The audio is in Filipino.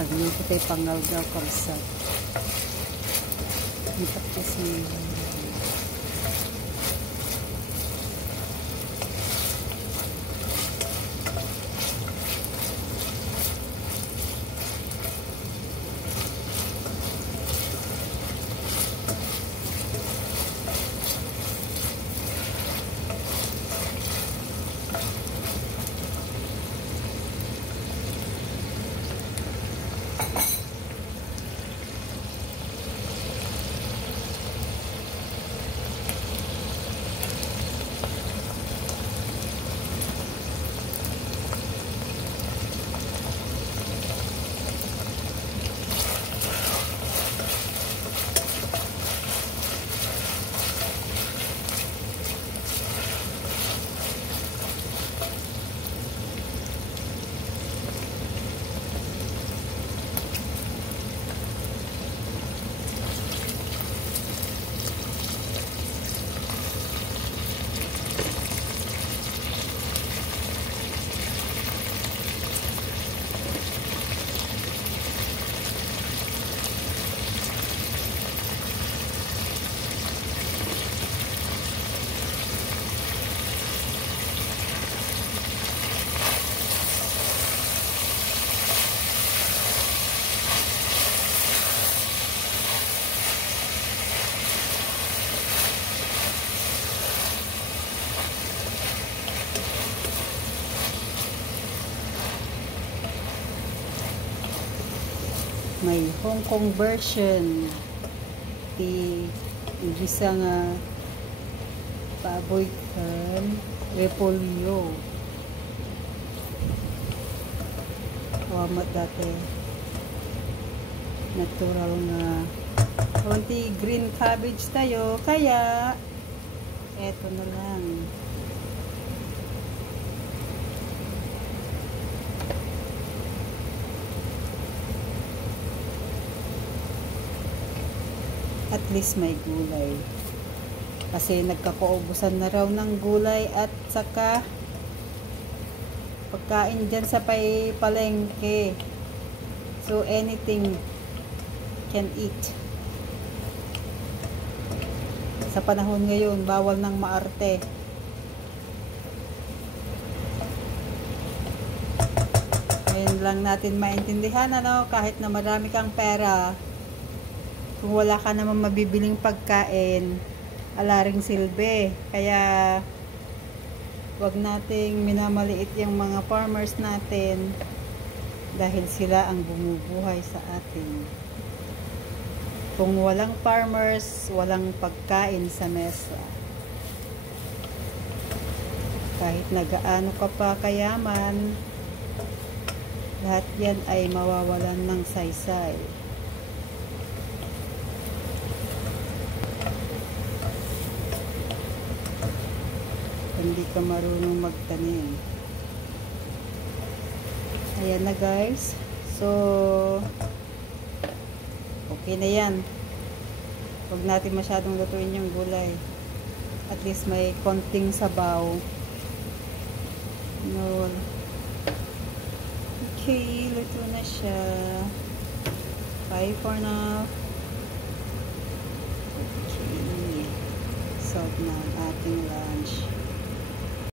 Pagluto tayo pangalgaw kalsat. Ipat kasi may Hong Kong version di gisa nga baboy kan repolyo wamat dati natural nga konti green cabbage tayo kaya eto na lang. At least may gulay. Kasi nagkakaubusan na raw ng gulay at saka pagkain dyan sa palengke. So anything can eat. Sa panahon ngayon, bawal ng maarte. Ngayon lang natin maintindihan, ano, kahit na marami kang pera, kung wala ka naman mabibiling pagkain, alaring silbi. Kaya wag nating minamaliit yung mga farmers natin dahil sila ang bumubuhay sa atin. Kung walang farmers, walang pagkain sa mesa. Kahit nagaano ka pa kayaman, lahat yan ay mawawalan ng saysay. Hindi ka marunong magtanim. Ayan na guys. So okay na yan. Huwag natin masyadong lutuin yung gulay. At least may konting sabaw. No. Okay, luto na siya. Bye for now. Okay. Solve na ang ating lunch.